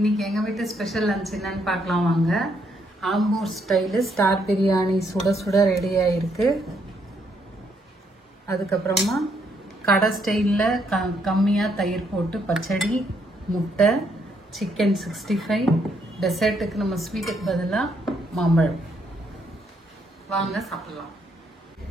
இன்னைக்கு எங்க வீட்டு ஸ்பெஷல் லஞ்ச் என்னன்னு பார்க்கலாம் வாங்க. ஆம்பூர் ஸ்டைல் ஸ்டார் பிரியாணி சுட சுட ரெடி ஆயிருக்கு. அதுக்கப்புறமா கடை ஸ்டைலில் கம்மியா தயிர் போட்டு பச்சடி, முட்டை, சிக்கன் 65. டெசர்ட்டுக்கு நம்ம ஸ்வீட்டுக்கு பதிலாக மாம்பழம். வாங்க சாப்பிடலாம்.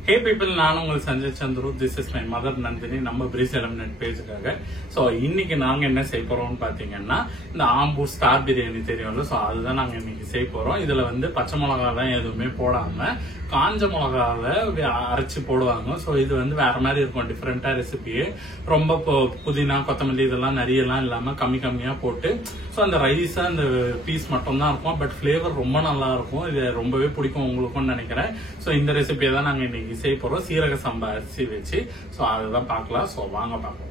Hey people, நான் உங்கள் Sanjay Chandru. This is my mother Nandini. நம்ம Breeze Element பேஜுக்காக. ஸோ இன்னைக்கு நாங்க என்ன செய்ய போறோம்னு பாத்தீங்கன்னா, இந்த ஆம்பூர் ஸ்டார் பிரியாணி தெரியும்ல, ஸோ அதுதான் நாங்க இன்னைக்கு செய்ய போறோம். இதுல வந்து பச்சை மிளகாலாம் எதுவுமே போடாம காஞ்ச மிளகால அரைச்சு போடுவாங்க. ஸோ இது வந்து வேற மாதிரி இருக்கும், டிஃப்ரெண்டா ரெசிபி. ரொம்ப புதினா கொத்தமல்லி இதெல்லாம் நிறைய எல்லாம் இல்லாம கம்மியா போட்டு, ஸோ அந்த ரைஸ் அந்த பீஸ் மட்டும் தான் இருக்கும். பட் ஃபிளேவர் ரொம்ப நல்லா இருக்கும். இது ரொம்பவே பிடிக்கும் உங்களுக்கும் நினைக்கிறேன். ஸோ இந்த ரெசிபியை தான் நாங்க இன்னைக்கு செய்ய போறோம், சீரக சம்பா அரிசி வச்சு. ஸோ அதுதான் பார்க்கலாம். ஸோ வாங்க பார்க்கலாம்.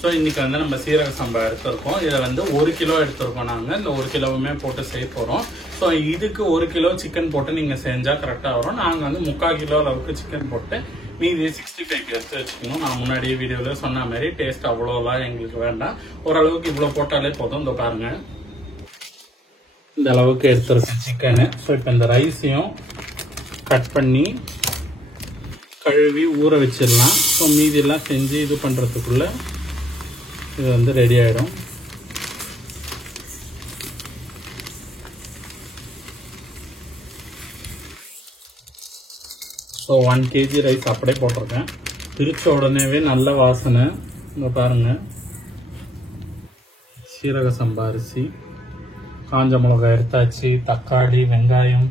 ஸோ இன்னைக்கு வந்து நம்ம சீரக சம்பா எடுத்திருக்கோம். இதை வந்து 1 கிலோ எடுத்திருக்கோம். நாங்கள் இந்த 1 கிலோவுமே போட்டு செய்ய போறோம். ஸோ இதுக்கு 1 கிலோ சிக்கன் போட்டு நீங்க செஞ்சா கரெக்டா வரும். நாங்கள் வந்து 3/4 கிலோ அளவுக்கு சிக்கன் போட்டு மீதி 65 எடுத்து வச்சுக்கணும். நான் முன்னாடியே வீடியோல சொன்ன மாதிரி டேஸ்ட் அவ்வளோலாம் எங்களுக்கு வேண்டாம். ஓரளவுக்கு இவ்வளோ போட்டாலே போதும். இந்த பாருங்க, இந்த அளவுக்கு எடுத்துருக்கேன் சிக்கனு. ஸோ இப்போ இந்த ரைஸையும் கட் பண்ணி கழுவி ஊற வச்சிடலாம். ஸோ மீதியெல்லாம் செஞ்சு இது பண்ணுறதுக்குள்ள இது வந்து ரெடி ஆகிடும். ஸோ 1 kg ரைஸ் அப்படியே போட்டிருக்கேன். பிரித்த உடனேவே நல்ல வாசனை. இங்கே பாருங்க, சீரக சம்பா அரிசி, காஞ்ச மிளகாய் எடுத்தாச்சு, தக்காளி, வெங்காயம்,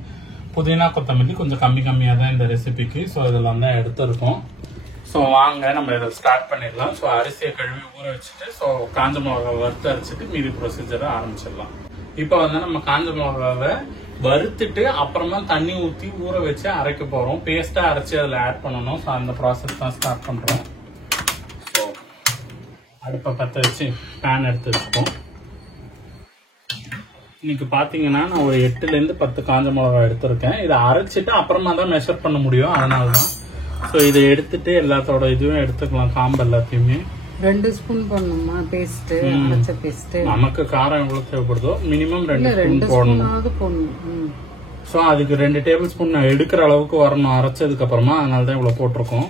புதினா, கொத்தமல்லி கொஞ்சம் கம்மியாக தான் இந்த ரெசிபிக்கு. ஸோ இதெல்லாம் தான் எடுத்துருக்கோம். ஸோ வாங்க நம்ம இதை ஸ்டார்ட் பண்ணிடலாம். ஸோ அரிசியை கழுவி ஊற வச்சுட்டு, ஸோ காஞ்ச மிளகாவை வறுத்து அரைச்சிட்டு மீதி ப்ரொசீஜரை ஆரம்பிச்சிடலாம். இப்போ வந்து நம்ம காஞ்ச மிளகாவை வறுத்துட்டு அப்புறமா தண்ணி ஊற்றி ஊற வச்சு அரைக்க போகிறோம். பேஸ்ட்டாக அரைச்சி அதில் ஆட் பண்ணணும். ஸோ அந்த ப்ராசஸ் தான் ஸ்டார்ட் பண்ணுறோம். ஸோ அடுப்பை பற்ற வச்சு பேன் எடுத்து வச்சுப்போம். இன்னைக்கு பாத்தீங்கன்னா நான் ஒரு 8லேருந்து 10 காஞ்ச மிளகாய் எடுத்திருக்கேன். இதை அரைச்சிட்டு அப்புறமா தான் மெஷர் பண்ண முடியும், அதனாலதான். ஸோ இதை எடுத்துட்டு எல்லாத்தோட இதுவும் எடுத்துக்கலாம், காம்பு எல்லாத்தையுமே. 2 ஸ்பூன் போடணுமா பேஸ்ட்? அரைச்ச பேஸ்ட் நமக்கு காரம் எவ்வளவு தேவைப்படுதோ மினிமம் 2 ஸ்பூன் போடணும். ஸோ அதுக்கு 2 டேபிள் ஸ்பூன் நான் எடுக்கிற அளவுக்கு வரணும் அரைச்சதுக்கு அப்புறமா. அதனால தான் இவ்வளவு போட்டிருக்கோம்.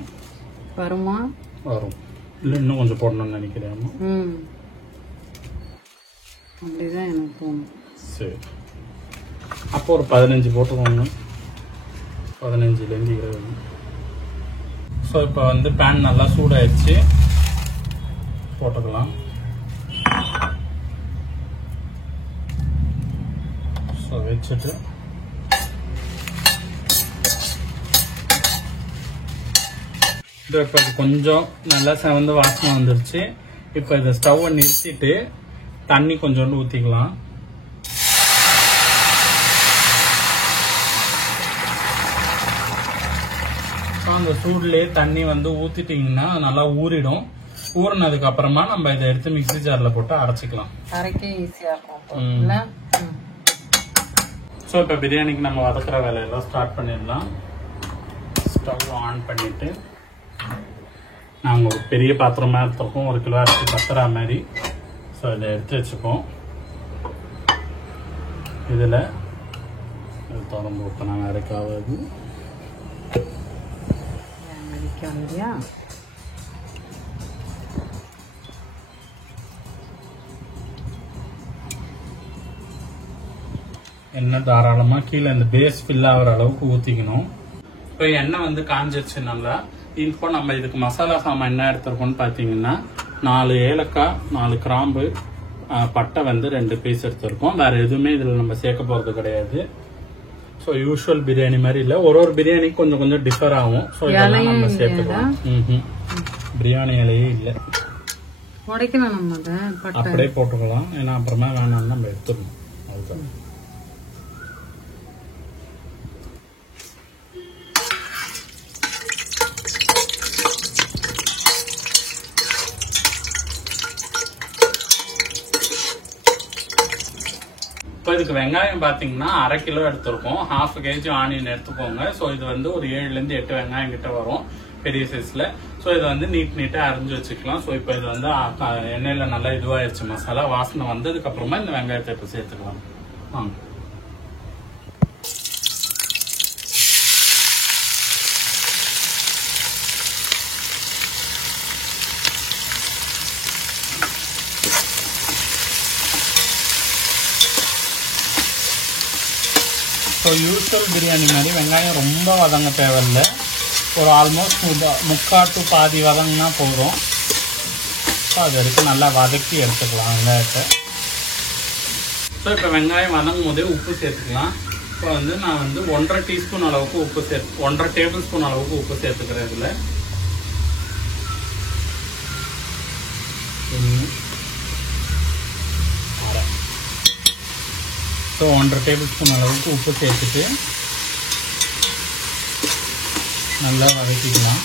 வருமா? வரும். இல்லை இன்னும் கொஞ்சம் போடணும்னு நினைக்கிறேன். அப்படிதான் எனக்கு தோணும். சரி, அப்போ ஒரு 15 போட்டுக்கோங்க. 15லேருந்து 20. ஸோ இப்போ வந்து பேன் நல்லா சூடாயிடுச்சு, போட்டுக்கலாம். ஸோ வச்சுட்டு இப்போ கொஞ்சம் நல்லா செவந்து வாசனை வந்துருச்சு. இப்போ இந்த ஸ்டவ்வை நிறுத்திட்டு தண்ணி கொஞ்சோண்டு ஊற்றிக்கலாம். அந்த சூட்லயே தண்ணி வந்து ஊத்திட்டீங்கன்னா நல்லா ஊறிடும். ஊறினதுக்கு அப்புறமா நம்ம இதை எடுத்து மிக்ஸி ஜார்ல போட்டு அரைச்சிக்கலாம். அரைக்க ஈஸியா இருக்கும். ஸோ இப்போ பிரியாணிக்கு நம்ம வதக்குற வேலையெல்லாம் ஸ்டார்ட் பண்ணிடலாம். ஸ்டவ் ஆன் பண்ணிட்டு நாங்கள் ஒரு பெரிய பாத்திரமா எடுத்துருக்கோம், 1 கிலோ அரிசி பத்துற மாதிரி. ஸோ இதை எடுத்து வச்சுப்போம். இதில் திறந்து ஊற்றினா அரைக்காவது. எண்ணெய் தாராளமா கீழே இந்த பேஸ் ஃபில் ஆகிற அளவுக்கு ஊத்திக்கணும். இப்போ எண்ணெய் வந்து காஞ்சிருச்சு நல்லா. இப்போ நம்ம இதுக்கு மசாலா சாமான் என்ன எடுத்திருக்கோம்னு பார்த்தீங்கன்னா, 4 ஏலக்காய், 4 கிராம்பு, பட்டை வந்து 2 பீஸ் எடுத்திருக்கோம். வேற எதுவுமே இதில் நம்ம சேர்க்க போறது கிடையாது. ஸோ யூஸ்வல் பிரியாணி மாதிரி இல்லை, ஒரு பிரியாணிக்கு கொஞ்சம் கொஞ்சம் டிஃபர் ஆகும். ஸோ இதெல்லாம் நம்ம சேர்த்துக்கலாம். பிரியாணி இலையே இல்லை, அப்படியே போட்டுக்கலாம். ஏன்னா அப்புறமா வேணாம்னு நம்ம எடுத்துக்கணும். அதுதான். இப்போ இதுக்கு வெங்காயம் பார்த்தீங்கன்னா 1/2 கிலோ எடுத்திருக்கோம். 1/2 kg ஆனியன் எடுத்துக்கோங்க. ஸோ இது வந்து ஒரு 7லேருந்து 8 வெங்காயம் கிட்ட வரும் பெரிய சைஸ்ல. ஸோ இதை வந்து நீட்டாக அரைஞ்சு வச்சுக்கலாம். ஸோ இப்போ இது வந்து எண்ணெயில் நல்லா இதுவாகிடுச்சு மசாலா. வாசனை வந்ததுக்கு அப்புறமா இந்த வெங்காயத்தை இப்போ சேர்த்துக்கலாம். வாங்க. ஸோ யூஸ்வல் பிரியாணி மாதிரி வெங்காயம் ரொம்ப வதங்க தேவையில்லை. ஒரு ஆல்மோஸ்ட் 3/4 to பாதி வதங்கினா போதும். ஸோ அது வரைக்கும் நல்லா வதக்கி எடுத்துக்கலாம் வெங்காயத்தை. ஸோ இப்போ வெங்காயம் வதங்கும் போதே உப்பு சேர்த்துக்கலாம். இப்போ வந்து நான் வந்து 1.5 டீஸ்பூன் அளவுக்கு உப்பு 1.5 டேபிள் ஸ்பூன் அளவுக்கு உப்பு சேர்த்துக்கிறேன். இதில் ஸோ 1.5 டேபிள் ஸ்பூன் அளவுக்கு உப்பு சேர்த்துட்டு நல்லா வதக்கிக்கலாம்.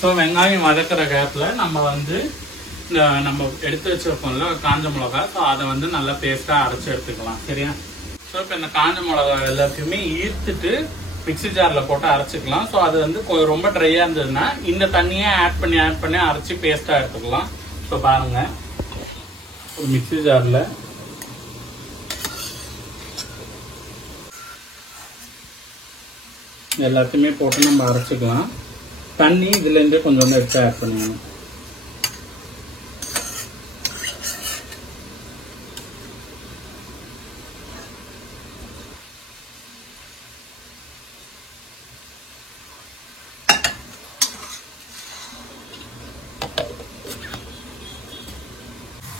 ஸோ வெங்காயம் வதக்கிற கேப்பில் நம்ம வந்து நம்ம எடுத்து வச்சிருக்கோம்ல காஞ்ச மிளகா, ஸோ அதை வந்து நல்லா பேஸ்ட்டாக அரைச்சி எடுத்துக்கலாம். சரியா? ஸோ இப்போ இந்த காஞ்ச மிளகா எல்லாத்தையுமே ஈர்த்துட்டு மிக்ஸி ஜாரில் போட்டு அரைச்சிக்கலாம். ஸோ அது வந்து ரொம்ப ட்ரையாக இருந்ததுன்னா இந்த தண்ணியை ஆட் பண்ணி அரைச்சி பேஸ்ட்டாக எடுத்துக்கலாம். ஸோ பாருங்கள், ஒரு மிக்ஸி ஜாரில் எல்லாத்தையுமே போட்டு நம்ம அரைச்சிக்கலாம். தண்ணி இதுலேருந்து கொஞ்சம் எடுத்து ஆட் பண்ணிக்கணும்.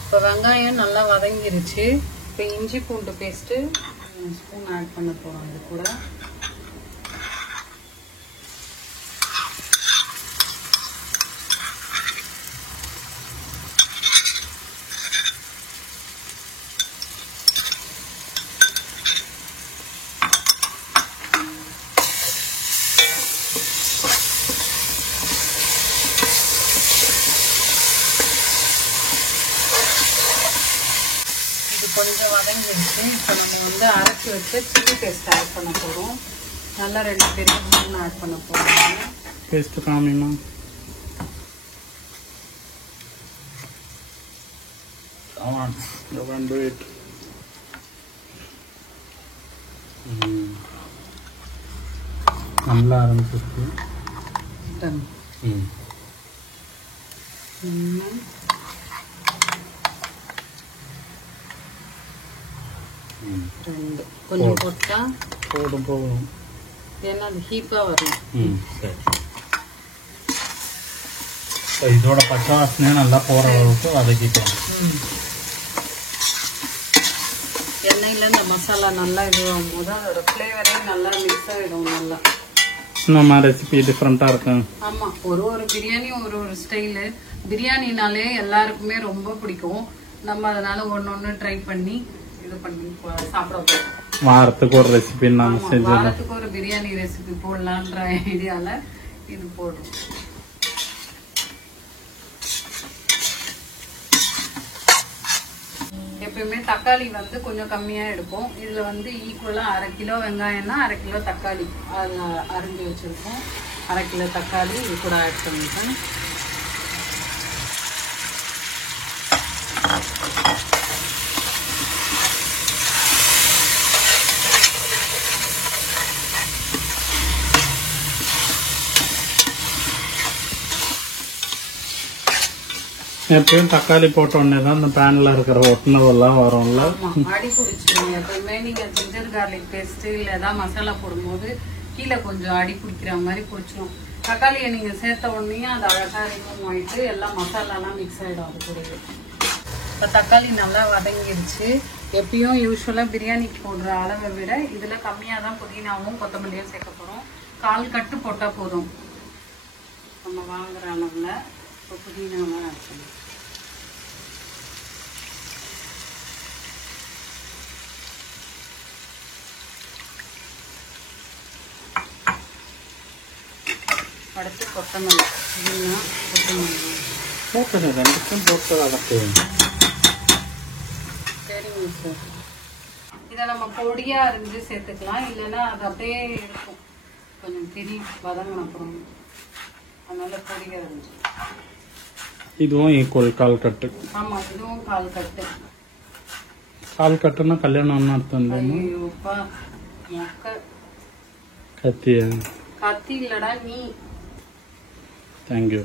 இப்போ வெங்காயம் நல்லா வதங்கிருச்சு. இப்போ இஞ்சி பூண்டு பேஸ்ட்டு ஸ்பூன் ஆட் பண்ண போகிறோம். இது கூட கொஞ்சம் வதங்கிடுச்சு. இப்போ நம்ம வந்து அரைச்சி வச்சு சில்லி பேஸ்ட் ஆட் பண்ண போகிறோம். நல்லா 2 பெரிய ஸ்பூன் ஆட் பண்ண போகிறோம். பேஸ்ட் காமிமா. நல்லா ஆரம்பிச்சிருக்கு. கொஞ்சம் போட்டா போதும். ஏன்னா அது ஹீப்பா வரும். சரி, இதோட பச்சை வாசனையா நல்லா போற அளவுக்கு வதக்கிக்கலாம். எண்ணெயில இந்த மசாலா நல்லா இதுவாகும் போது அதோட ஃப்ளேவரே நல்லா மிக்ஸ் ஆகிடும். நல்லா நம்ம ரெசிபி டிஃப்ரெண்டா இருக்கும். ஆமா, ஒரு பிரியாணி ஒரு ஸ்டைலு. பிரியாணினாலே எல்லாருக்குமே ரொம்ப பிடிக்கும். நம்ம அதனால ஒன்னொன்னு ட்ரை பண்ணி இது பண்ணி சாப்பிட போறோம். வாரத்துக்கு ஒரு ரெசிபி நாங்க செஞ்சோம். வாரத்துக்கு ஒரு பிரியாணி ரெசிபி போடலான்ற ஐடியால இது போடுறோம். எப்பயுமே தக்காளி வந்து கொஞ்சம் கம்மியா எடுப்போம். இதுல வந்து ஈக்குவலா 1/2 கிலோ வெங்காயம்னா 1/2 கிலோ தக்காளி அரிஞ்சு வச்சிருக்கோம். 1/2 கிலோ தக்காளி இது கூட ஆட் பண்ணிட்டேன். எப்பயும் தக்காளி போட்ட உடனே தான் இந்த பேன்ல இருக்கிற ஒட்டினதெல்லாம் வரும்ல. அடி பிடிச்சிடும். எப்பயுமே நீங்க ஜிஞ்சர் கார்லிக் பேஸ்ட் இல்ல ஏதாவது மசாலா போடும்போது கீழே கொஞ்சம் அடி பிடிக்கிற மாதிரி பிடிச்சிடும். தக்காளியை நீங்க சேர்த்த உடனே அது அழகா ரிமூவ் ஆயிட்டு எல்லாம் மசாலாலாம் மிக்ஸ் ஆயிடும் அது கூடவே. இப்போ தக்காளி நல்லா வதங்கிடுச்சு. எப்பயும் யூஸ்வலா பிரியாணிக்கு போடுற அளவை விட இதுல கம்மியா தான் புதினாவும் கொத்தமல்லியும் சேர்க்க போறோம். 1/4 கட்டு போட்டா போதும் நம்ம வாங்குற அளவுல. இப்போ புதினாலாம் ஆட் பண்ணுவோம். அடுத்து கொத்தமல்லி, புதினா, கொத்தமல்லி போட்டது 2க்கும் போட்டு வதக்குவோம். சரிங்க சார். இதை நம்ம பொடியா அரிஞ்சு சேர்த்துக்கலாம், இல்லைன்னா அது அப்படியே இருக்கும் கொஞ்சம் திரி வதங்கின அப்புறம். அதனால பொடியா அரிஞ்சு. இதுவும் ஈக்குவல் 1/4 கட்டு. ஆமா, இதுவும் 1/4 கட்டு. 1/4 கட்டுன்னா கல்யாணம்னு அர்த்தம். ஐயோப்பா மொக்க. கத்தியா? கத்தி இல்லடா நீ. தேங்க்யூ.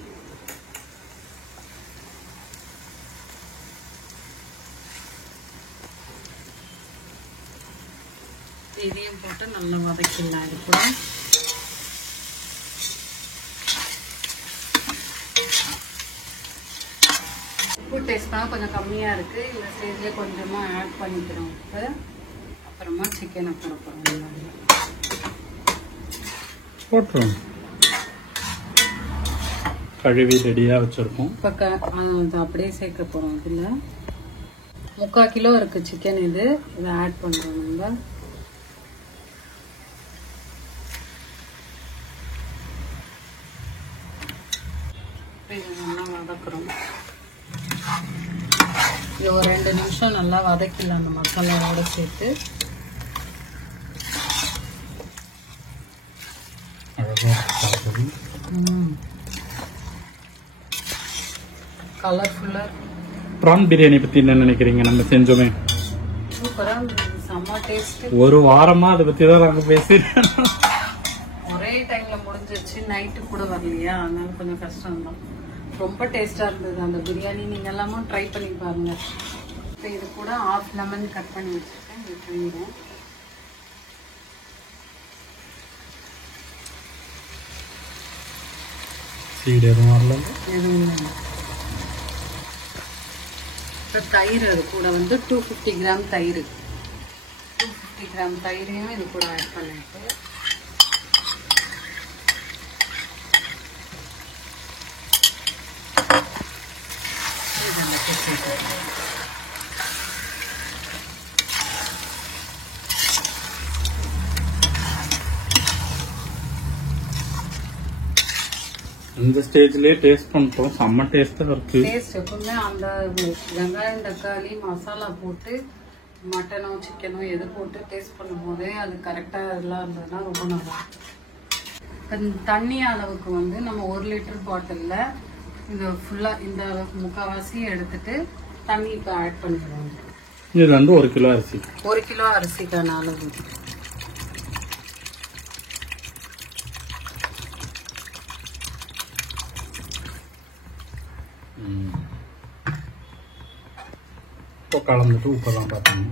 இதையும் போட்டு நல்லா வதக்கிடலாம். இது கூட உப்பு டேஸ்ட் பண்ணால் கொஞ்சம் கம்மியாக இருக்குது. இந்த ஸ்டேஜ்லேயே கொஞ்சமாக ஆட் பண்ணிக்கிறோம் உப்பு. அப்புறமா சிக்கனை போட போகிறோம். போட்டுரும். கழுவி ரெடியாக வச்சுருக்கோம். இப்போ அது அப்படியே சேர்க்க போகிறோம். இதில் 3/4 கிலோ இருக்குது சிக்கன். இதை ஆட் பண்ணுறோம் நம்ம. இது நல்லா வதக்குறோம். இது ஒரு 2 நிமிஷம் நல்லா வதக்கிடலாம் அந்த மசாலாவோட சேர்த்து. கலர்ஃபுல்லா. ப்ரான் பிரியாணி பத்தி என்ன நினைக்கிறீங்க? நம்ம செஞ்சோமே சூப்பரா இருந்துச்சு, செம்ம டேஸ்ட். ஒரு வாரமா அதை பத்தி தான் நாங்க பேசிட்டோம். ஒரே டைம்ல முடிஞ்சிருச்சு, நைட்டு கூட வரலையா, அதனால கொஞ்சம் கஷ்டம் தான். ரொம்ப டேஸ்டா இருந்தது அந்த பிரியாணி. நீங்க எல்லாமும் ட்ரை பண்ணி பாருங்க. இப்போ இது கூட 1/2 லெமன் கட் பண்ணி வச்சிருக்கேன், இது பண்ணிடுறேன். எதுவும் இல்லை. தயிர், அது கூட வந்து 250 கிராம் தயிர். 250 கிராம் தயிரையும் இது கூட ஆட் பண்ணிட்டு இந்த ஸ்டேஜ்லயே டேஸ்ட் பண்ணிட்டோம். செம்ம டேஸ்டா இருக்கு. டேஸ்ட் எப்பவுமே அந்த வெங்காயம் தக்காளி மசாலா போட்டு மட்டனோ சிக்கனோ எது போட்டு டேஸ்ட் பண்ணும் போதே அது கரெக்டா இதெல்லாம் இருந்ததுன்னா ரொம்ப நல்லா இருக்கும். தண்ணி அளவுக்கு வந்து நம்ம 1 லிட்டர் பாட்டில்ல இந்த ஃபுல்லா இந்த அளவுக்கு முக்கால்வாசி எடுத்துட்டு தண்ணி இப்போ ஆட் பண்ணிடுவோம். இது வந்து 1 கிலோ அரிசி. 1 கிலோ அரிசிக்கான அளவு. இப்போ கலந்துட்டு உப்பெல்லாம் பார்த்தீங்க.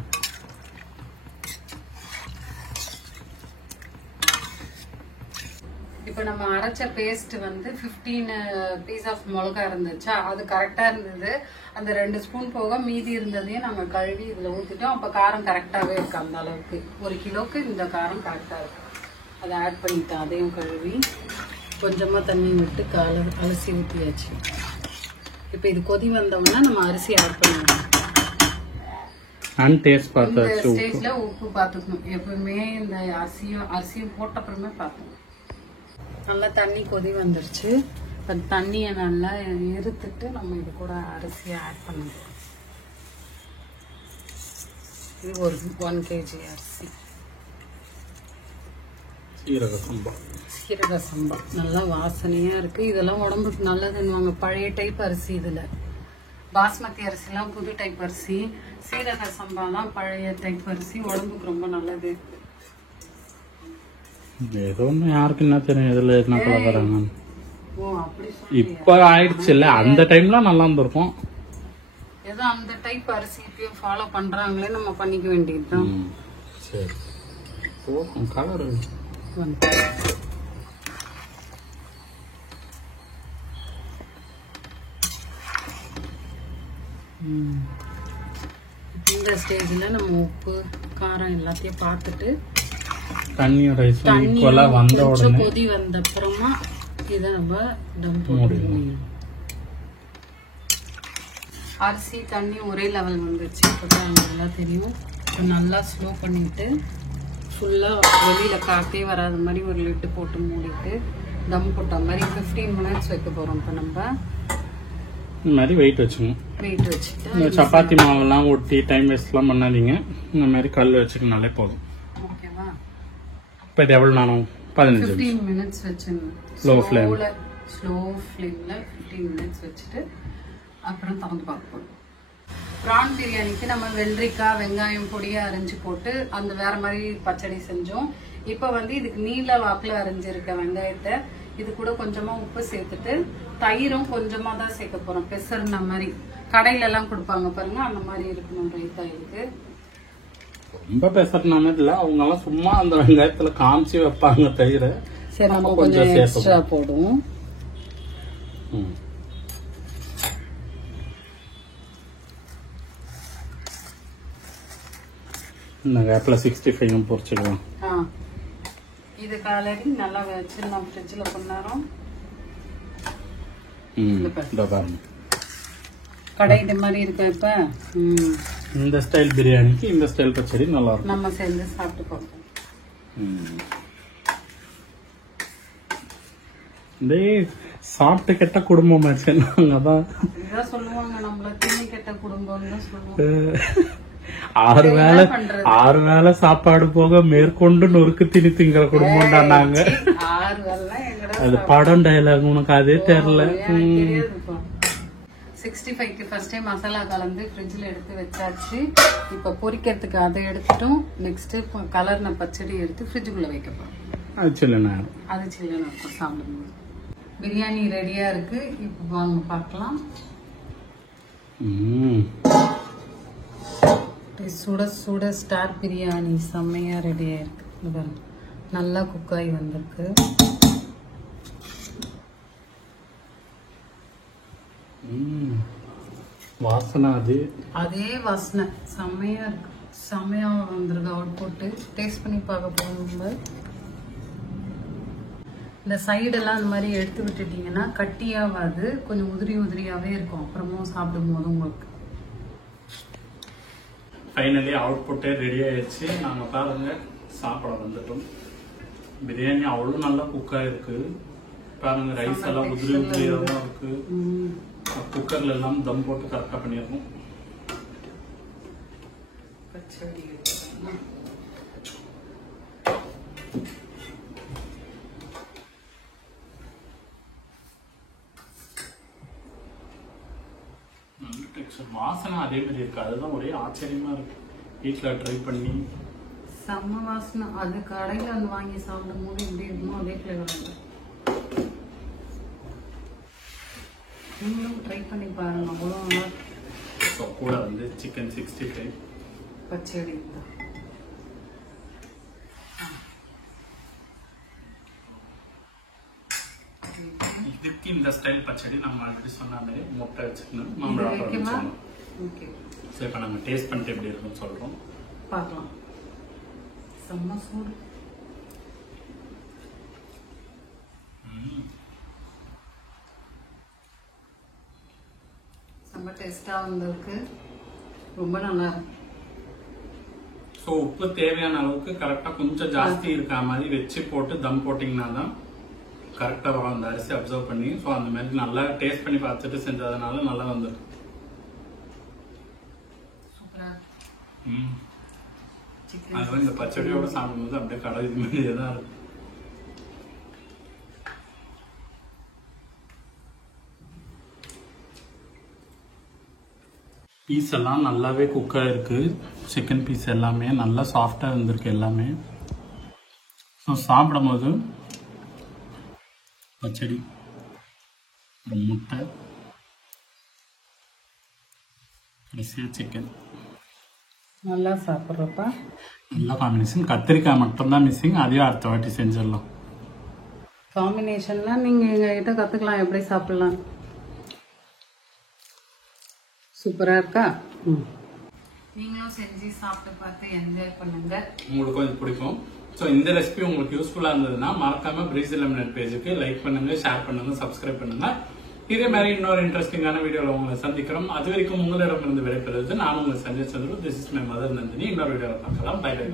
இப்போ நம்ம அரைச்ச பேஸ்ட் வந்து 15 பீஸ் ஆஃப் மிளகா இருந்துச்சா, அது கரெக்டா இருந்தது. அந்த 2 ஸ்பூன் போக மீதி இருந்ததையும் நம்ம கழுவி இதுல ஊத்திட்டோம். அப்ப காரம் கரெக்டாவே இருக்கு. அந்த அளவுக்கு 1 கிலோக்கு இந்த காரம் கரெக்டா இருக்கு. அதை ஆட் பண்ணிட்டேன். அதையும் கழுவி கொஞ்சமா தண்ணி விட்டு அலசி ஊற்றியாச்சு. இப்போ இது கொதி வந்தோம்னா நம்ம அரிசி ஆட் பண்ணிடலாம். டேஸ்ட் பார்த்தாச்சு. இந்த ஸ்டேஜ்ல உப்பு பார்த்துக்கணும் எப்பவுமே. இந்த அரிசியும் போட்ட அப்புறமே பார்க்கணும். நல்லா தண்ணி கொதி வந்துருச்சு. தண்ணியை நல்லா இருத்துட்டு நம்ம இது கூட அரிசியை ஆட் பண்ணிடுவோம். இது ஒரு 1 kg அரிசி. சீரக சம்பா நல்லா வாசனையா இருக்கு. இதெல்லாம் உடம்புக்கு நல்லதுன்னுவாங்க. பழைய டைப் அரிசி. இதுல பாஸ்மதி அரிசிலாம் புது டைப் அரிசி, சீரக சம்பாலாம் பழைய டைப் அரிசி. உடம்புக்கு ரொம்ப நல்லது. ஏதோ யாருக்கு என்ன தெரியும் இதுல என்ன கலக்குறாங்க. ஓ அப்படி இப்ப ஆயிடுச்சு இல்ல, அந்த டைம்ல நல்லா இருந்திருக்கும். ஏதோ அந்த டைப் அரிசி இப்பயும் ஃபாலோ பண்றாங்களே, நம்ம பண்ணிக்க வேண்டியதுதான். சரி கலர் இந்த ஸ்டேஜ்ல நம்ம உப்பு காரம் எல்லாத்தையும் பார்த்துட்டு தண்ணியும் ரைஸும் ஈக்குவலா வந்த உடனே கொதி வந்த அப்புறமா இதை நம்ம டம் போட்டு அரிசி தண்ணி ஒரே லெவல் வந்துச்சு. இப்போதான் நல்லா தெரியும். இப்போ நல்லா ஸ்லோ பண்ணிட்டு ஃபுல்லா வெளியில காத்தே வராத மாதிரி ஒரு லிட்டு போட்டு மூடிட்டு தம் போட்ட மாதிரி 15 மினிட்ஸ் வைக்க போறோம். இப்போ நம்ம இந்த மாதிரி வெயிட் வச்சுக்கணும். வெயிட் வச்சுட்டு இந்த சப்பாத்தி மாவெல்லாம் ஒட்டி டைம் வேஸ்ட்லாம் பண்ணாதீங்க. இந்த மாதிரி கல் வச்சுக்கனாலே போதும். ஓகேவா? இப்போ இது எவ்வளோ நானும் 15 மினிட்ஸ் வச்சுருந்தேன். ஸ்லோ ஃப்ளேமில் 15 மினிட்ஸ் வச்சுட்டு அப்புறம் திறந்து பார்ப்போம். ப்ரான் பிரியாணிக்கு நம்ம வெள்ளரிக்காய் வெங்காயம் பொடியாக அரைஞ்சி போட்டு அந்த வேற மாதிரி பச்சடி செஞ்சோம். இப்போ வந்து இதுக்கு நீல வாக்கில் அரைஞ்சிருக்க வெங்காயத்தை இது கூட கொஞ்சமா உப்பு சேர்த்துட்டு தயிரும் கொஞ்சமா தான் சேர்க்க போறோம். பெசர்ன மாதிரி கடையில எல்லாம் கொடுப்பாங்க பாருங்க, அந்த மாதிரி இருக்கணும் ரைத்தா. இதுக்கு ரொம்ப பெசர்ன மாதிரி இல்ல, அவங்க எல்லாம் சும்மா அந்த வெங்காயத்துல காமிச்சு வைப்பாங்க தயிர. சரி, நம்ம கொஞ்சம் எக்ஸ்ட்ரா போடுவோம். இந்த கேப்ல 65 பொரிச்சுக்கலாம். இது காலைக்கு நல்லா வச்சு நம்ம ஃப்ரிட்ஜ்ல கொஞ்ச நேரம் கடை இது மாதிரி இருக்கு. இப்ப இந்த ஸ்டைல் பிரியாணிக்கு இந்த ஸ்டைல் பச்சடி நல்லா இருக்கும். நம்ம சேர்ந்து சாப்பிட்டு பார்ப்போம். சாப்பிட்டு கெட்ட குடும்பம் அதான் சொல்லுவாங்க. நம்மள திணி கெட்ட குடும்பம் தான் சொல்லுவாங்க. 6 வேளை சாப்பாடு போக மேற்கொண்டு நொறுக்கு திணி திங்கிற குடும்பம் தான் நாங்க. அது படம் டயலாக், உனக்கு அதே தெரியல. 65க்கு ஃபர்ஸ்டே மசாலா கலந்து ஃப்ரிட்ஜில் எடுத்து வச்சாச்சு. இப்போ பொரிக்கிறதுக்கு அதை எடுத்துட்டோம். நெக்ஸ்ட் கலர்ன பச்சடி எடுத்து ஃப்ரிட்ஜுக்குள்ள வைக்க போறோம். அது சில்லுன்னு இருக்கும் சாப்பிடும்போது. பிரியாணி ரெடியா இருக்கு. இப்போ வாங்க பார்க்கலாம். சுட சுட ஸ்டார் பிரியாணி செம்மையா ரெடியா இருக்கு. நல்லா குக்காய் வந்திருக்கு. வாசனை அதே வாசனை செம்மையா இருக்கு. செம்மையா வந்திருக்கு. அவுட் போட்டு டேஸ்ட் பண்ணி பார்க்க போகும்போது இந்த சைடெல்லாம் அந்த மாதிரி எடுத்து விட்டுட்டீங்கன்னா கட்டியாவாது, கொஞ்சம் உதிரி உதிரியாவே இருக்கும். அப்புறமும் சாப்பிடும் போது உங்களுக்கு ஃபைனலி அவுட்புட்டே ரெடி ஆயிடுச்சு. நாங்க பாருங்க சாப்பிட வந்துட்டோம். பிரியாணி அவ்வளவு நல்லா குக்கா இருக்கு பாருங்க. ரைஸ் எல்லாம் உதிரி உதிரியாவும் இருக்கு. குக்கர்ல எல்லாம் தம் போட்டு கரெக்டா பண்ணிருக்கோம். வாசனை அதே மாதிரி இருக்கு. அதுதான் ஒரே ஆச்சரியமா இருக்கு. வீட்டுல ட்ரை பண்ணி செம்ம வாசனை. அது கடையில வந்து வாங்கி சாப்பிடும் போது எப்படி இருக்குமோ அதே ஃபிளேவர் இருக்கு. நீங்களும் ட்ரை பண்ணி பாருங்க. அவ்வளோ நல்லா. கூட வந்து சிக்கன் 65 பச்சடி இதுக்கு இந்த ஸ்டைல் பச்சடி நம்ம ஆல்ரெடி சொன்ன மாதிரி முட்டை வச்சுக்கணும். மாம்பழம். சரி, இப்போ நம்ம டேஸ்ட் பண்ணிட்டு எப்படி இருக்குன்னு சொல்றோம். பார்க்கலாம். செம்ம சூடு. செம்ம டேஸ்டா வந்திருக்கு. ரொம்ப நல்லா இருக்கு. ஸோ உப்பு தேவையான அளவுக்கு கரெக்டாக கொஞ்சம் ஜாஸ்தி இருக்கா மாதிரி வச்சு போட்டு தம் போட்டிங்கன்னா தான் கரெக்டாக வரும் அந்த அரிசி அப்சர்வ் பண்ணி. ஸோ அந்த மாதிரி நல்லா டேஸ்ட் பண்ணி பார்த்துட்டு செஞ்சதுனால நல்லா வந்துருக்கு. அதுவும் இந்த பச்சடியோட சாப்பிடும்போது அப்படியே கடை இது மாதிரியே தான் இருக்கு. பீஸ் எல்லாம் நல்லாவே குக்காக இருக்கு. சிக்கன் பீஸ் எல்லாமே நல்லா சாஃப்டாக இருந்திருக்கு எல்லாமே. ஸோ சாப்பிடும் போது பச்சடி, முட்டை, கடைசியாக சிக்கன் நல்லா சாப்பிட்றப்ப நல்ல காம்பினேஷன். கத்திரிக்காய் மட்டும்தான் மிஸ்ஸிங். அதையும் அடுத்த வாட்டி செஞ்சிடலாம். காம்பினேஷன்லாம் நீங்கள் எங்ககிட்ட கற்றுக்கலாம் எப்படி சாப்பிட்லாம். சூப்பரா இருக்கா? நீங்களும் செஞ்சு சாப்பிட்டு பார்த்து என்ஜாய் பண்ணுங்க. உங்களுக்கு இது பிடிக்கும். ஸோ இந்த ரெசிபி உங்களுக்கு யூஸ்ஃபுல்லா இருந்ததுன்னா மறக்காம பிரீஸ் லெமனட் பேஜுக்கு லைக் பண்ணுங்க, ஷேர் பண்ணுங்க, சப்ஸ்கிரைப் பண்ணுங்க. இதே மாதிரி இன்னொரு இன்ட்ரெஸ்டிங்கான வீடியோல உங்களை சந்திக்கிறோம். அது வரைக்கும் உங்களிடமிருந்து விடைபெறுவது நான் உங்களை Sanjay Chandru. This is my mother Nandini. இன்னொரு வீடியோல பார்க்கலாம். Bye by.